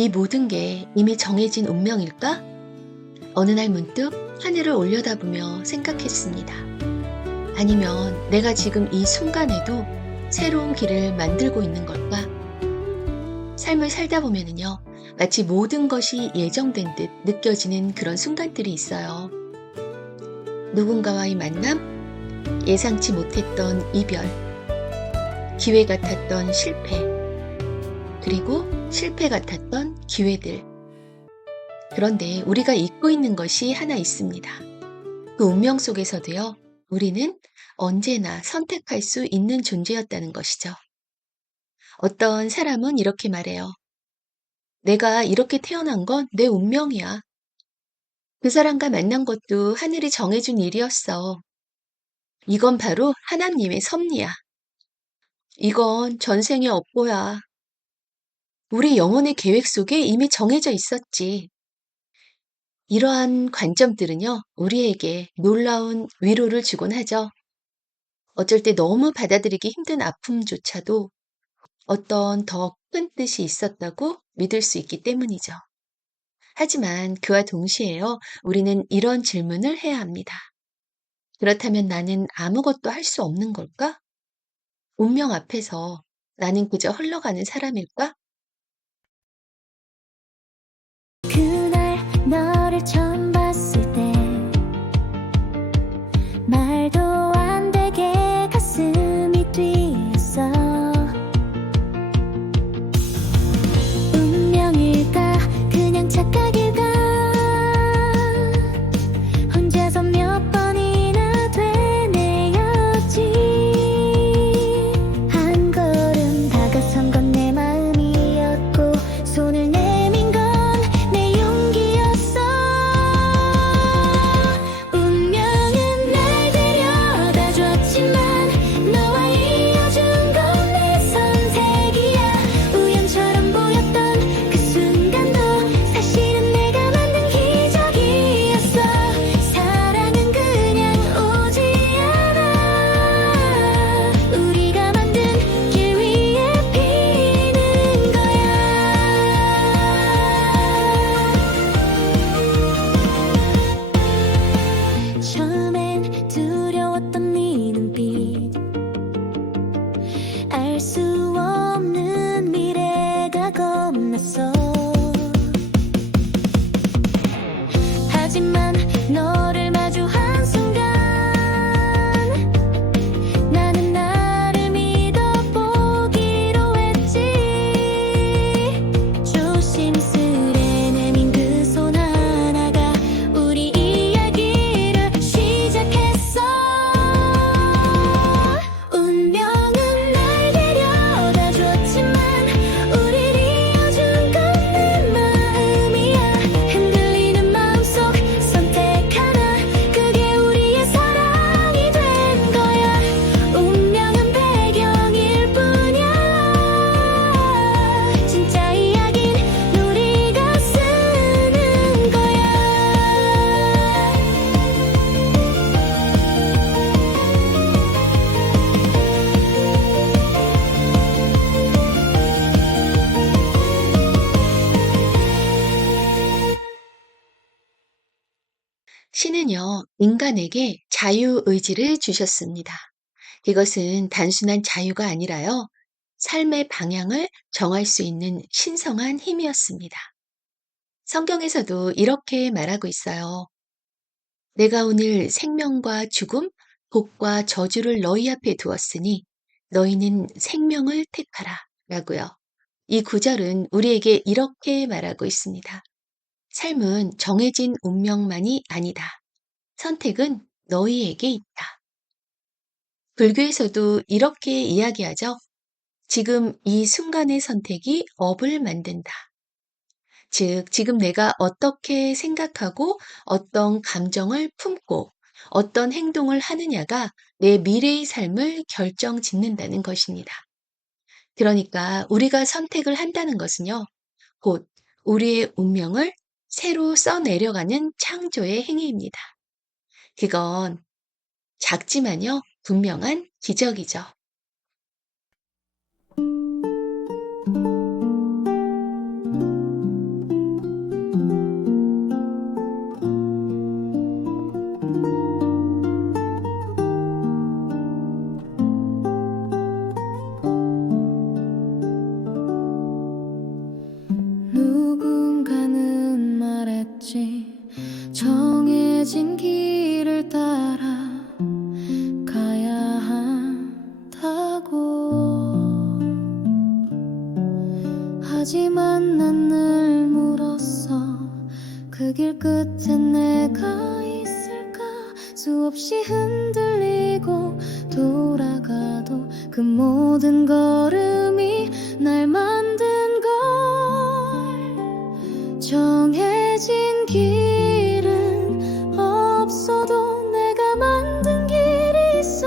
이 모든 게 이미 정해진 운명일까? 어느 날 문득 하늘을 올려다보며 생각했습니다. 아니면 내가 지금 이 순간에도 새로운 길을 만들고 있는 걸까? 삶을 살다 보면은요, 마치 모든 것이 예정된 듯 느껴지는 그런 순간들이 있어요. 누군가와의 만남, 예상치 못했던 이별, 기회 같았던 실패, 그리고 실패 같았던 기회들. 그런데 우리가 잊고 있는 것이 하나 있습니다. 그 운명 속에서도요, 우리는 언제나 선택할 수 있는 존재였다는 것이죠. 어떤 사람은 이렇게 말해요. 내가 이렇게 태어난 건 내 운명이야. 그 사람과 만난 것도 하늘이 정해준 일이었어. 이건 바로 하나님의 섭리야. 이건 전생의 업보야. 우리 영혼의 계획 속에 이미 정해져 있었지. 이러한 관점들은요, 우리에게 놀라운 위로를 주곤 하죠. 어쩔 때 너무 받아들이기 힘든 아픔조차도 어떤 더 큰 뜻이 있었다고 믿을 수 있기 때문이죠. 하지만 그와 동시에요, 우리는 이런 질문을 해야 합니다. 그렇다면 나는 아무것도 할 수 없는 걸까? 운명 앞에서 나는 그저 흘러가는 사람일까? 그날 너를 처음 봤을 때 말도 안 되게 가슴이 뛰었어. 운명일까 그냥 착각일까 혼자서 몇 번이나 되뇌었지. 한 걸음 다가선 건 내 마음이었고 손을 내민 건 내 용기였어. 운명은 날 데려다 줬지만 너와 이어준 건 내 선택이야. 우연처럼 보였던 그 순간도 사실은 내가 만든 기적이었어. 사랑은 그냥 오지 않아. 우리가 만든 길 위에 피는 거야. 처음엔 두려웠던 네 눈빛, 알 수 없는 미래가 겁났어. 하지만 너를 마주한 순간 나는 나를 믿어보기로 했지. 조심스레 내민 그 손 하나가 우리 이야기를 시작했어. 운명은 날 데려다 줬지만 우릴 이어준 건 내 마음이야. 흔들리는 마음속 선택 하나, 그게 우리의 사랑이 된 거야. 운명은 배경일 뿐이야. 진짜 이야기는 우리가 쓰는 거야. 신은요, 인간에게 자유의지를 주셨습니다. 이것은 단순한 자유가 아니라요, 삶의 방향을 정할 수 있는 신성한 힘이었습니다. 성경에서도 이렇게 말하고 있어요. 내가 오늘 생명과 죽음, 복과 저주를 너희 앞에 두었으니 너희는 생명을 택하라. 라고요. 이 구절은 우리에게 이렇게 말하고 있습니다. 삶은 정해진 운명만이 아니다. 선택은 너희에게 있다. 불교에서도 이렇게 이야기하죠. 지금 이 순간의 선택이 업을 만든다. 즉, 지금 내가 어떻게 생각하고 어떤 감정을 품고 어떤 행동을 하느냐가 내 미래의 삶을 결정짓는다는 것입니다. 그러니까 우리가 선택을 한다는 것은요, 곧 우리의 운명을 새로 써내려가는 창조의 행위입니다. 그건 작지만요, 분명한 기적이죠. 정해진 길을 따라 가야 한다고. 하지만 난 늘 물었어. 그 길 끝엔 내가 있을까. 수없이 흔들리고 돌아가도 그 모든 걸음이 날 만든 걸. 정해진 길은 없어도 내가 만든 길이 있어.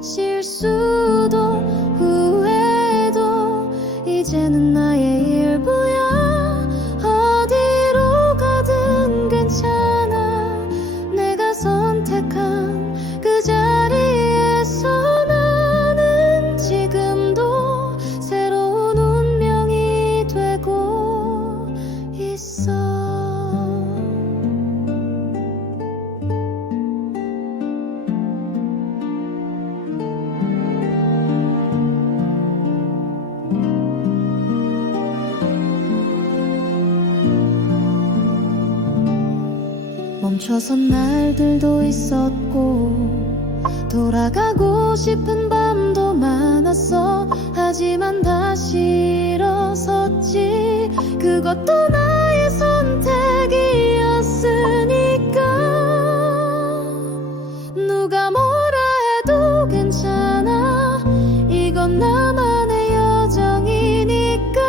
실수도 후회도 이제는 나의 일부야. 어디로 가든 괜찮아. 내가 선택한 그 자리에서 나는 지금도 새로운 운명이 되고 있어. 멈춰선 날들도 있었고 돌아가고 싶은 밤도 많았어. 하지만 다시 일어섰지. 그것도 나의 선택이었으니까. 누가 뭐라 해도 괜찮아. 이건 나만의 여정이니까.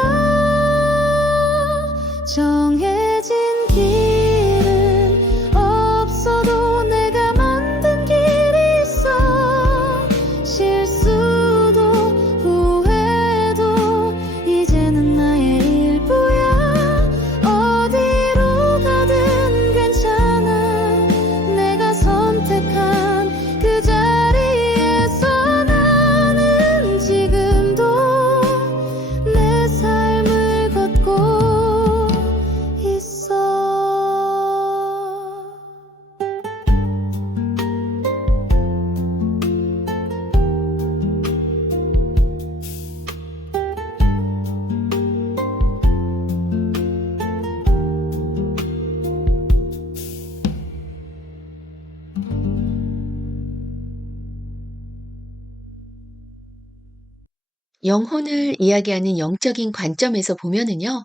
정해진 길은 없어도 내가 만든 길이 있어. 실수도 후회도 이제는 나의 일부야. 어디로 가든 괜찮아. 내가 선택한 그 자리에서 나는 지금도 내 삶을 걷고 있어. 영혼을 이야기하는 영적인 관점에서 보면은요,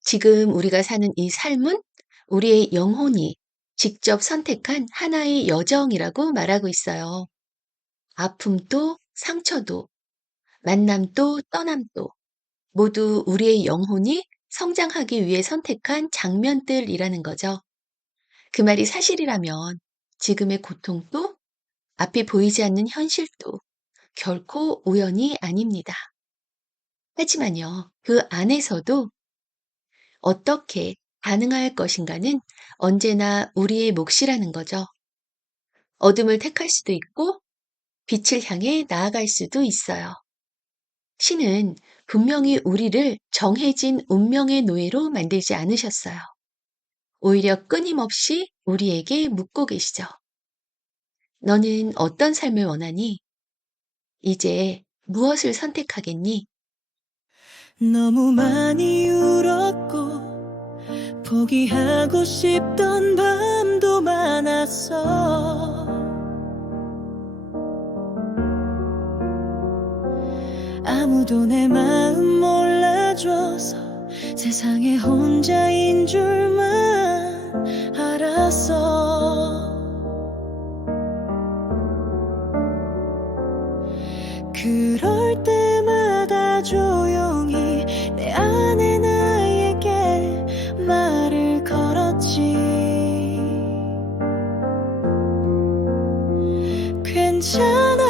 지금 우리가 사는 이 삶은 우리의 영혼이 직접 선택한 하나의 여정이라고 말하고 있어요. 아픔도 상처도 만남도 떠남도 모두 우리의 영혼이 성장하기 위해 선택한 장면들이라는 거죠. 그 말이 사실이라면 지금의 고통도 앞이 보이지 않는 현실도 결코 우연이 아닙니다. 하지만요, 그 안에서도 어떻게 반응할 것인가는 언제나 우리의 몫이라는 거죠. 어둠을 택할 수도 있고 빛을 향해 나아갈 수도 있어요. 신은 분명히 우리를 정해진 운명의 노예로 만들지 않으셨어요. 오히려 끊임없이 우리에게 묻고 계시죠. 너는 어떤 삶을 원하니? 이제 무엇을 선택하겠니? 너무 많이 울었고 포기하고 싶던 밤도 많았어. 아무도 내 마음 몰라줘서 세상에 혼자인 줄만 알았어. 그럴 때마다 조용히 내 안에 나에게 말을 걸었지. 괜찮아,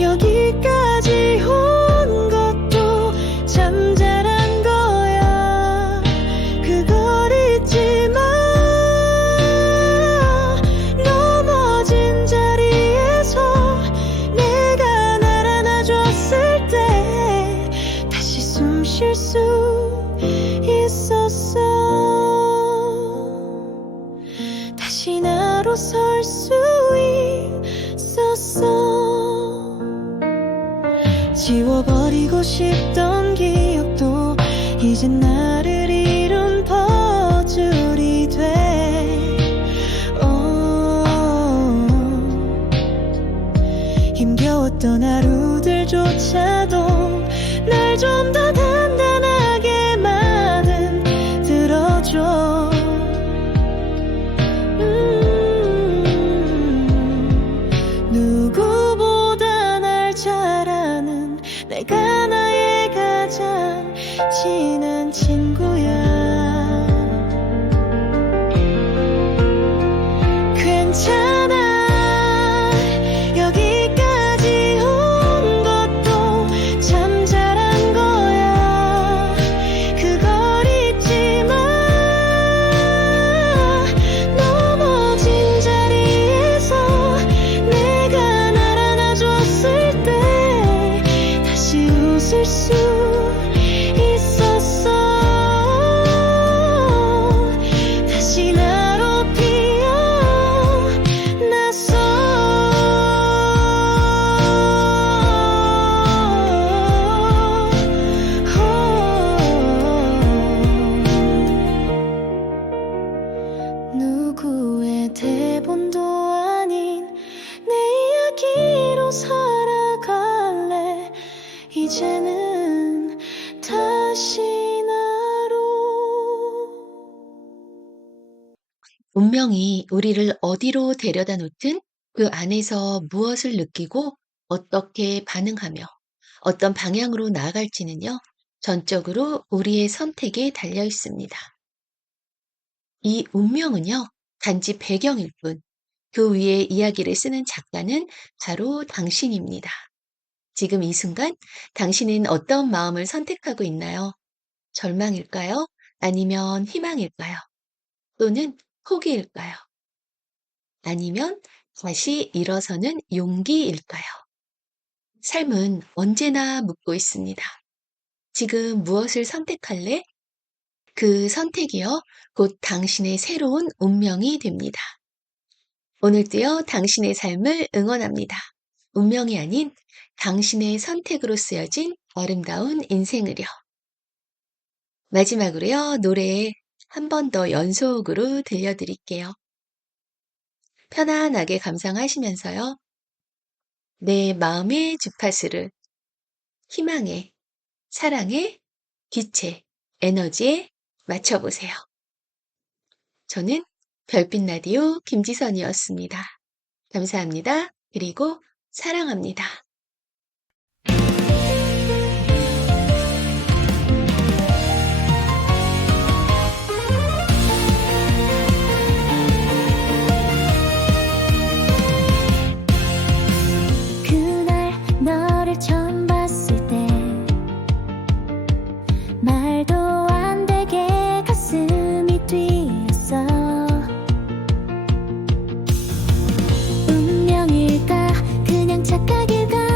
여기까지 온 것도 참 잘한 거야. 그걸 잊지 마. 넘어진 자리에서 내가 날 안아줬을 때 다시 숨 쉴 수 있었어. 다시 나로 설 수 있었어. 지워버리고 싶던 기억도 이젠 나를 이룬 퍼즐이 돼. 어떤 하루들조차도 날 좀 더 단단하게만은 들어줘. 누구보다 날 잘 아는 내가 나의 가장 친한 친구야. 괜찮아, 여기까지 온 것도 참 잘한 거야. 그걸 잊지 마. 넘어진 자리에서 내가 날 안아줬을 때 다시 웃을 수 있었어. 다시 나로 피어났어. 누구의 대본도 아닌 내 이야기로 살아갈래. 이제는 다시 나로. 운명이 우리를 어디로 데려다 놓든 그 안에서 무엇을 느끼고 어떻게 반응하며 어떤 방향으로 나아갈지는요, 전적으로 우리의 선택에 달려 있습니다. 이 운명은요, 단지 배경일 뿐, 그 위에 이야기를 쓰는 작가는 바로 당신입니다. 지금 이 순간 당신은 어떤 마음을 선택하고 있나요? 절망일까요? 아니면 희망일까요? 또는 포기일까요? 아니면 다시 일어서는 용기일까요? 삶은 언제나 묻고 있습니다. 지금 무엇을 선택할래? 그 선택이요, 곧 당신의 새로운 운명이 됩니다. 오늘도요, 당신의 삶을 응원합니다. 운명이 아닌 당신의 선택으로 쓰여진 아름다운 인생을요. 마지막으로요, 노래 한 번 더 연속으로 들려드릴게요. 편안하게 감상하시면서요, 내 마음의 주파수를 희망의, 사랑의, 빛의, 에너지에 맞춰보세요. 저는 별빛 라디오 김지선이었습니다. 감사합니다. 그리고 사랑합니다. 그날 너를 처음 봤을 때 말도 안 되게 가슴이 뛰었어. 운명일까 그냥 착각일까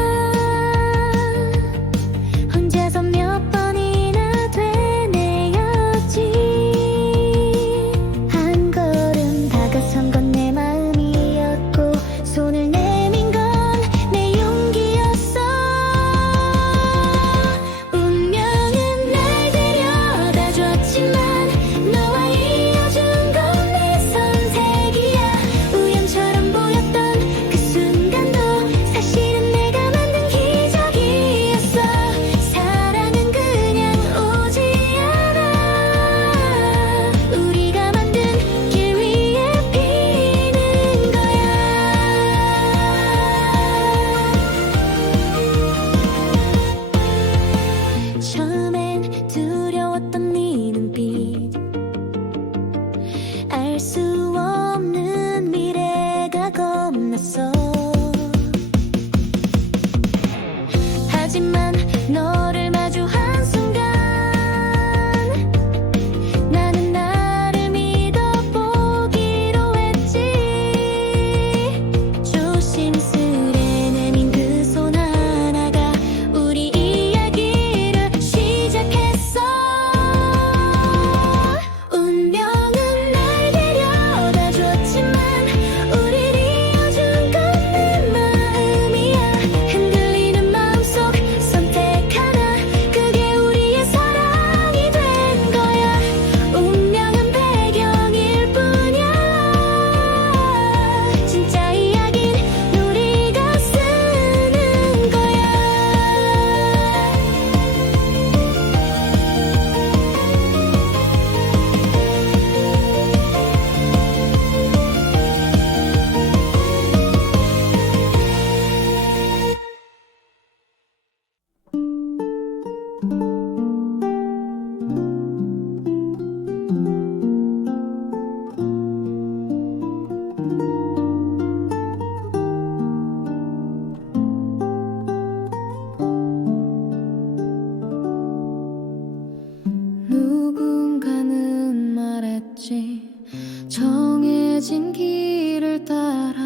정해진 길을 따라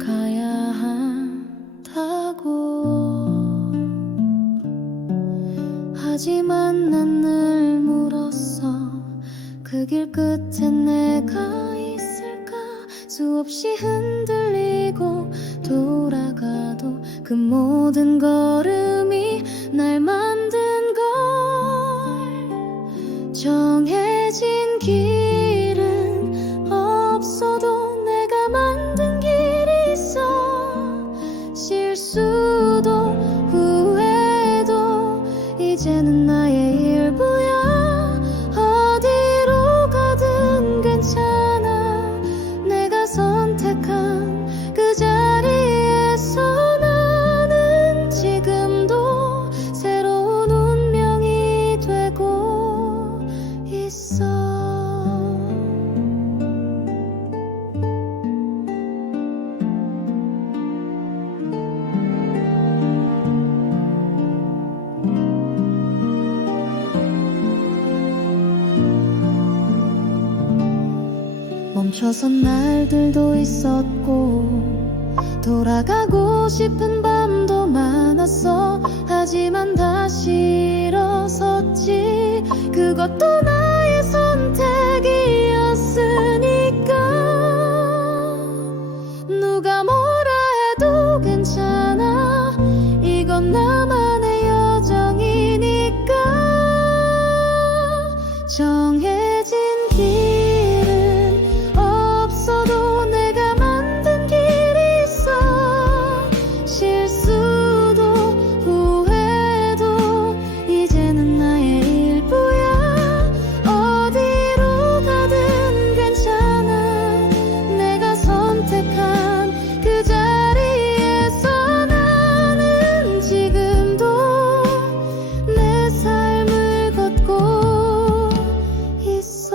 가야 한다고. 하지만 난 늘 물었어. 그 길 끝엔 내가 있을까. 수없이 흔들리고 돌아가도 그 모든 걸음이 날 만든 걸. 정해진 길은 없어도 내가 만든 길이 있어. 실수도 후회도 이제는 나의 일부야. 어디로 가든 괜찮아. 내가 선택한 그 자리에서 나는 지금도 새로운 운명이 되고 있어. 멈춰선 날들도 있었고 돌아가고 싶은 밤도 많았어. 하지만 다시 일어섰지. 그것도 나의 선택이었으니까. 누가 뭐라 해도 괜찮아. 이건 나만의 여정이니까. 정해진 길은 없어도 내가 만든 길이 있어. 실수도 후회도 이제는 나의 일부야. 어디로 가든 괜찮아. 내가 선택한 그 자리에서 나는 지금도 내 삶을 걷고 있어.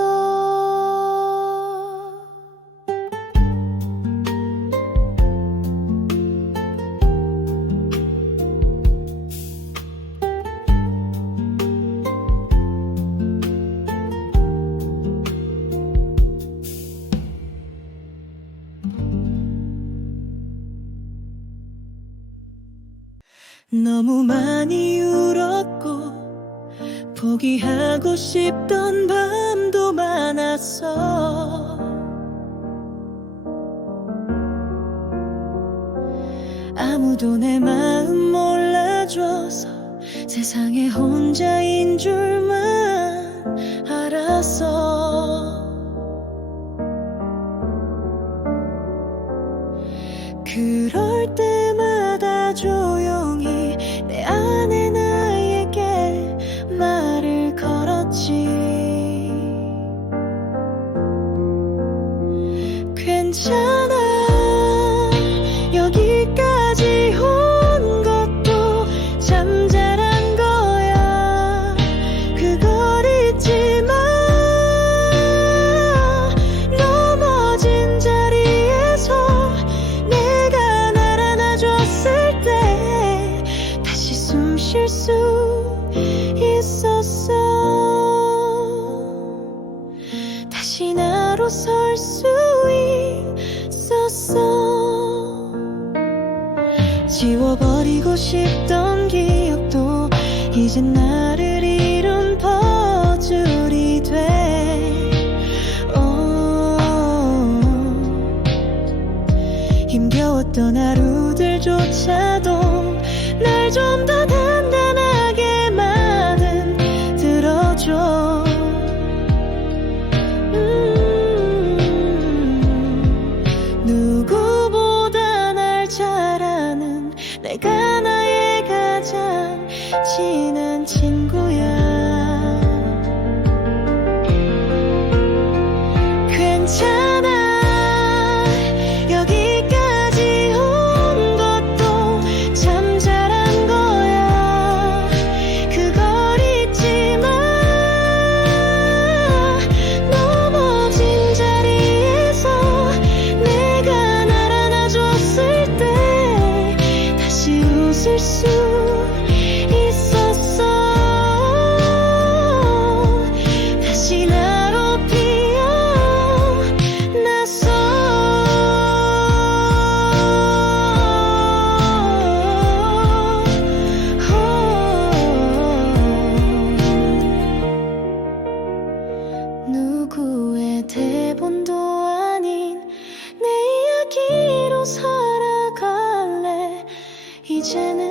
너무 많이 울었고 포기하고 싶던 밤도 많았어. 아무도 내 마음 몰라줘서 세상에 혼자인 줄만 알았어. 그럴 때마다 조용히 내 안에 나에게 말을 걸었지. 괜찮아. 여기까지 온 것도 참 잘한 거야. 그걸 잊지 마. 넘어진 자리에서 내가 날 안아줬을 때 다시 숨 쉴 수 있었어. 다시 나로 설 수 있었어. 지워버리고 싶던 기억도 이젠 나를 이룬 퍼즐이 돼. 힘겨웠던 하루들조차도 날 좀 더 단단하게 만들어줘. 누구보다 날 잘 아는 내가 나의 가장 친한 친구야. 괜찮아. 여기까지 온 것도 참 잘한 거야. 괜찮아